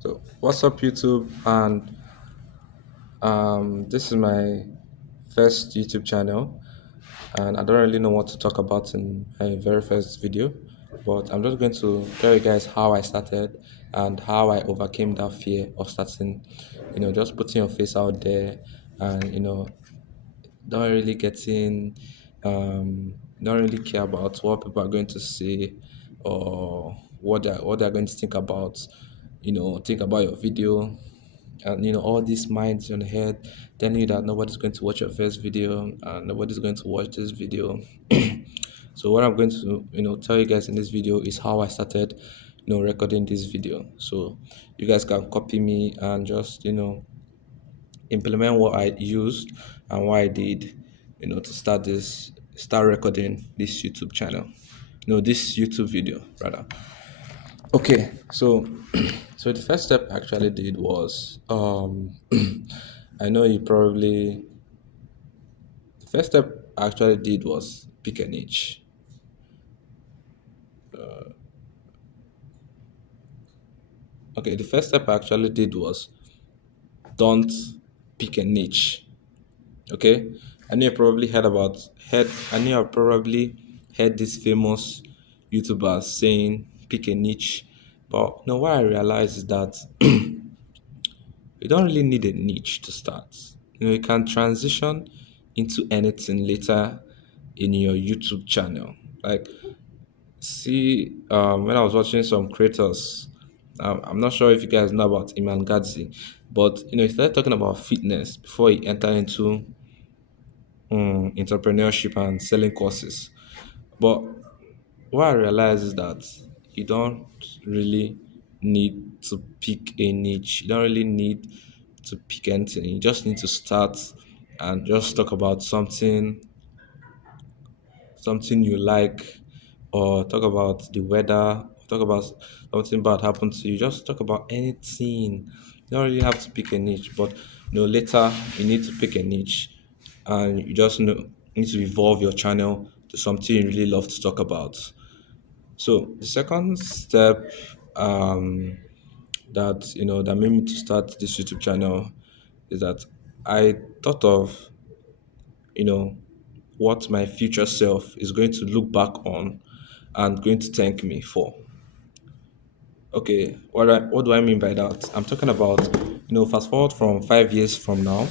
So, what's up, YouTube? And this is my first YouTube channel, and I don't really know what to talk about in my very first video, but I'm just going to tell you guys how I started and how I overcame that fear of starting. Just putting your face out there, and don't really getting, don't really care about what people are going to say or what they're going to think about. Think about your video and all these minds on the head telling you that nobody's going to watch your first video and nobody's going to watch this video. So what I'm going to tell you guys in this video is how I started recording this video, so you guys can copy me and just implement what I used and what I did to start recording this YouTube channel, this YouTube video rather. Okay, so so the first step I actually did was I know you probably the first step I actually did was pick a niche. Okay, the first step I actually did was don't pick a niche. Okay, I know you probably heard I know you probably heard this famous YouTuber saying pick a niche, but what I realized is that you don't really need a niche to start. You can transition into anything later in your YouTube channel. Like, see, when I was watching some creators, I'm not sure if you guys know about Iman Gadzi, but he started talking about fitness before he entered into entrepreneurship and selling courses. But what I realized is that you don't really need to pick a niche. You don't really need to pick anything. You just need to start and just talk about something you like, or talk about the weather, talk about something bad happened to you. Just talk about anything. You don't really have to pick a niche, but later you need to pick a niche, and you just need to evolve your channel to something you really love to talk about. So the second step that that made me to start this YouTube channel is that I thought of you know what my future self is going to look back on and going to thank me for. Okay, what do I mean by that? I'm talking about fast forward from 5 years from now,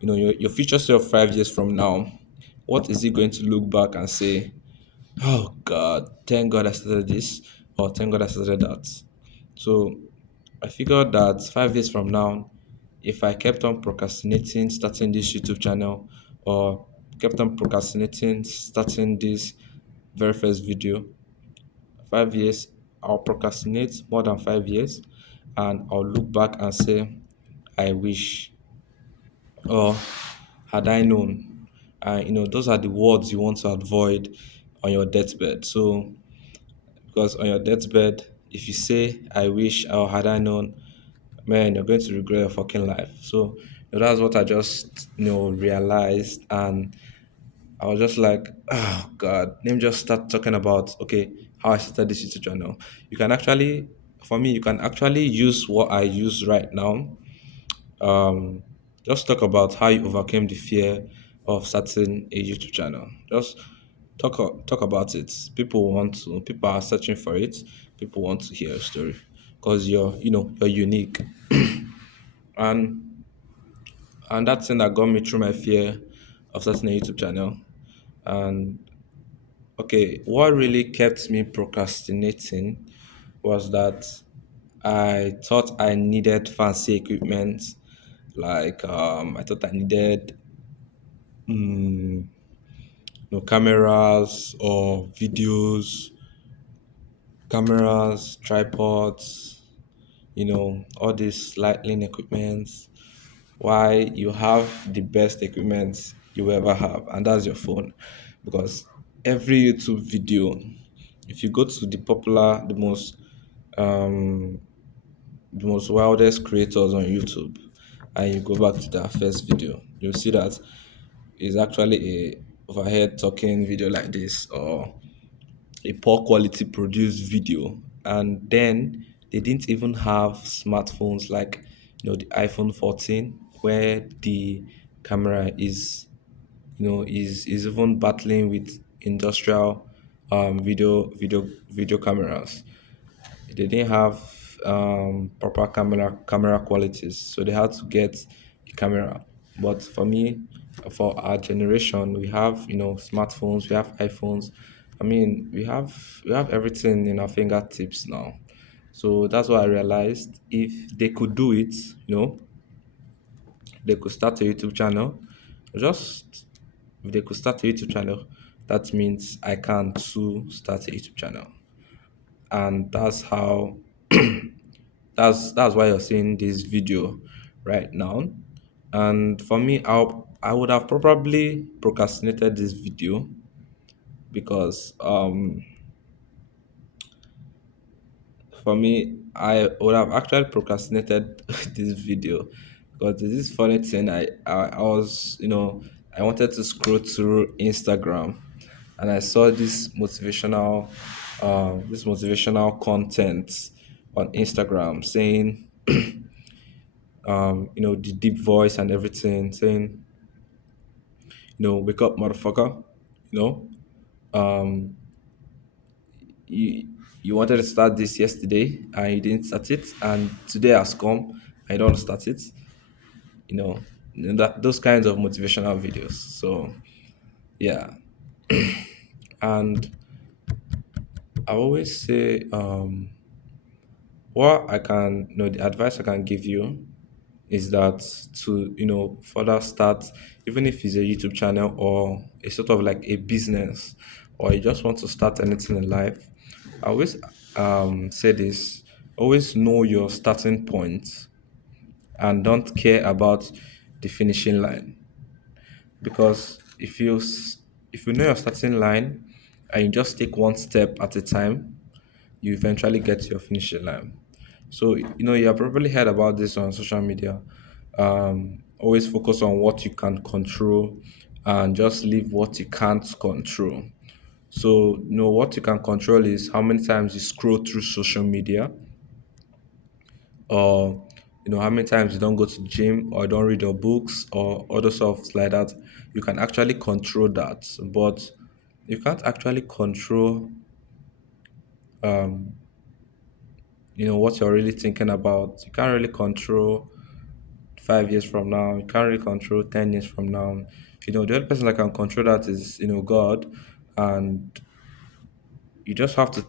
your future self 5 years from now. What is he going to look back and say? Oh God, thank God I started this, or thank God I started that. So I figured that 5 years from now, if I kept on procrastinating starting this YouTube channel, or kept on procrastinating starting this very first video, 5 years, I'll procrastinate more than 5 years, and I'll look back and say, I wish, or had I known. Those are the words you want to avoid on your deathbed. So because on your deathbed, if you say I wish or had I known, man, you're going to regret your fucking life. So that's what I just realized, and I was just like, oh God, let me just start talking about okay how I started this YouTube channel. You can actually, for me, you can actually use what I use right now. Um, just talk about how you overcame the fear of starting a YouTube channel. Just talk about it. People are searching for it. People want to hear a story because you're unique, and that thing that got me through my fear of starting a YouTube channel. And okay, what really kept me procrastinating was that I thought I needed fancy equipment. Like I thought I needed cameras or cameras, tripods, all these lighting equipment. Why you have the best equipment you ever have, and that's your phone. Because every YouTube video, if you go to um, the most wildest creators on YouTube, and you go back to their first video, you'll see that it's actually a overhead talking video like this, or a poor quality produced video, and then They didn't even have smartphones like the iPhone 14, where the camera is is even battling with industrial video cameras. They didn't have proper camera qualities, so they had to get a camera. But for me, for our generation, we have smartphones, we have iPhones. I mean, we have everything in our fingertips now. So that's why I realized if they could do it, they could start a YouTube channel. Just if they could start a YouTube channel, that means I can too start a YouTube channel. And that's how that's why you're seeing this video right now. And for me, I would have probably procrastinated this video because for me, I would have actually procrastinated this video because there's this funny thing. I was, I wanted to scroll through Instagram, and I saw this motivational content on Instagram saying, the deep voice and everything, saying, wake up, motherfucker, you know, um, you you wanted to start this yesterday and you didn't start it, and today has come and you don't start it. you know that those kinds of motivational videos. So yeah. And I always say, what I can the advice I can give you is that to further start, even if it's a YouTube channel or a sort of like a business, or you just want to start anything in life. I always say this: always know your starting point and don't care about the finishing line. Because if you know your starting line and you just take one step at a time, you eventually get to your finishing line. So you have probably heard about this on social media. Always focus on what you can control and just leave what you can't control. So what you can control is how many times you scroll through social media, or how many times you don't go to gym or don't read your books or other stuff like that. You can actually control that, but you can't actually control what you're really thinking about. You can't really control 5 years from now. You can't really control 10 years from now. The only person that can control that is God. And you just have to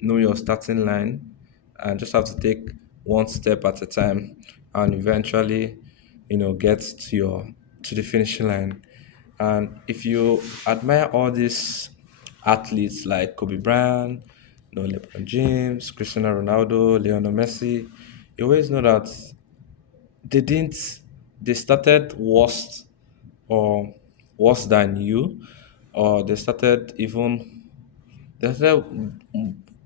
know your starting line, and just have to take one step at a time, and eventually get to the finishing line. And if you admire all these athletes like Kobe Bryant, LeBron James, Cristiano Ronaldo, Lionel Messi, you always know that they didn't they started or worse than you, or they started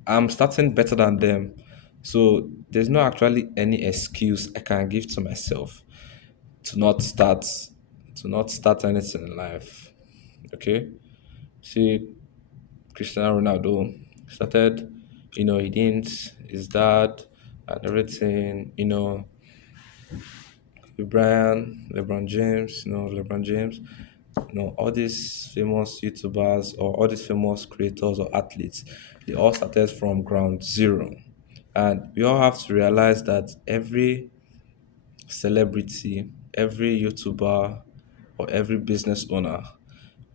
I'm starting better than them. So there's no actually any excuse I can give to myself to not start anything in life. Okay. See, Cristiano Ronaldo started, he didn't his dad and everything, LeBron James, all these famous YouTubers or all these famous creators or athletes, they all started from ground zero. And we all have to realize that every celebrity, every YouTuber, or every business owner,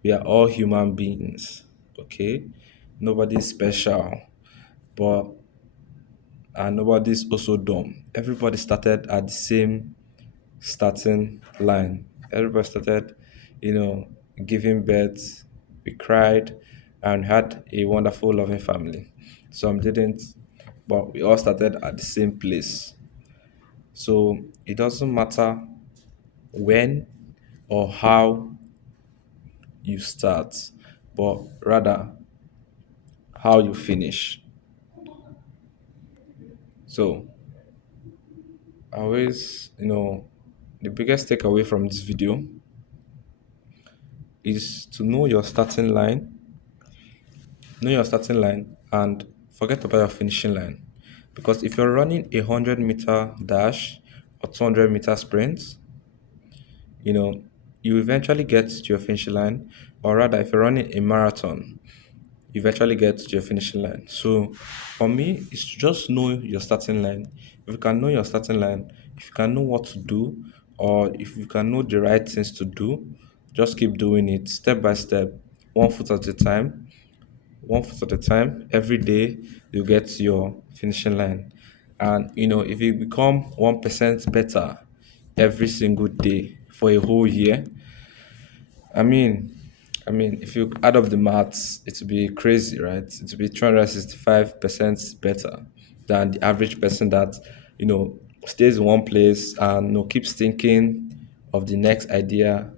we are all human beings. Okay? Nobody's special, but and nobody's also dumb. Everybody started at the same starting line. Everybody started, you know, giving birth. We cried and had a wonderful, loving family. Some didn't, but we all started at the same place. So it doesn't matter when or how you start, but rather how you finish. So I always, the biggest takeaway from this video is to know your starting line, and forget about your finishing line. Because if you're running a 100-meter dash or 200-meter sprint, you know, you eventually get to your finish line. Or rather, if you're running a marathon, you eventually get to your finishing line. So for me, it's to just know your starting line. If you can know your starting line, if you can know what to do, or if you can know the right things to do, just keep doing it step by step, 1 foot at a time, 1 foot at a time. Every day, you get to your finishing line. And if you become 1% better every single day for a whole year, I mean, if you add up the maths, it would be crazy, right? It would be 365% better than the average person that, stays in one place and keeps thinking of the next idea.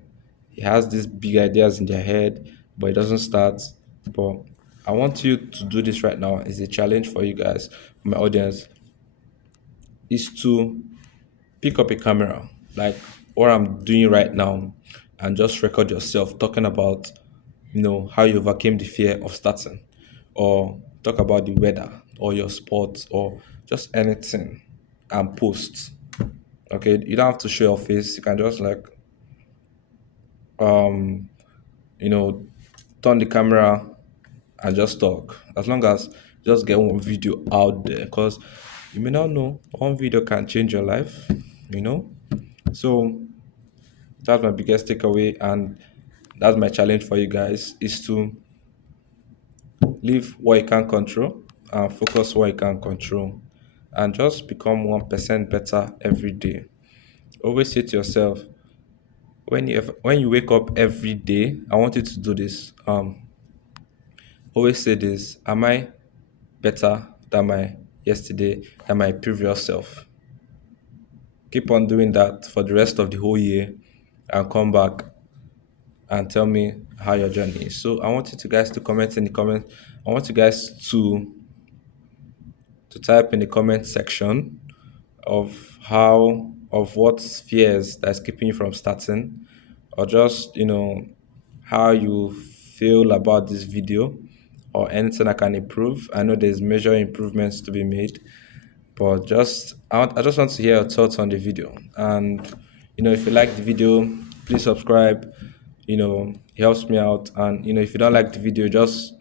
He has these big ideas in their head, but he doesn't start. But I want you to do this right now. It's a challenge for you guys, my audience, is to pick up a camera, like what I'm doing right now, and just record yourself talking about, how you overcame the fear of starting, or talk about the weather, or your sports, or just anything, and post. Okay, you don't have to show your face. You can just like, um, you know, turn the camera and just talk. As long as just get one video out there, because you may not know one video can change your life. You know, so that's my biggest takeaway, and that's my challenge for you guys is to leave what you can't control and focus what you can control, and just become 1% better every day. Always say to yourself, when you wake up every day, I want you to do this. Always say this: am I better than my yesterday, than my previous self? Keep on doing that for the rest of the whole year, and come back and tell me how your journey is. So I want you to guys to comment in the comment. I want you guys to type in the comment section of what fears that's keeping you from starting, or just how you feel about this video, or anything I can improve. I know there's major improvements to be made, but I just want to hear your thoughts on the video. And if you like the video, please subscribe. It helps me out. And if you don't like the video, just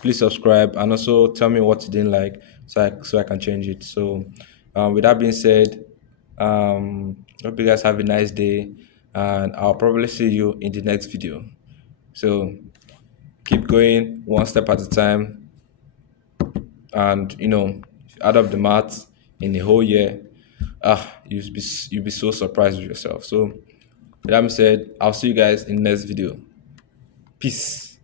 please subscribe, and also tell me what you didn't like, so I can change it. So with that being said, hope you guys have a nice day, and I'll probably see you in the next video. So keep going one step at a time, and if you add up the maths in the whole year, you'll be so surprised with yourself. So with that being said, I'll see you guys in the next video. Peace.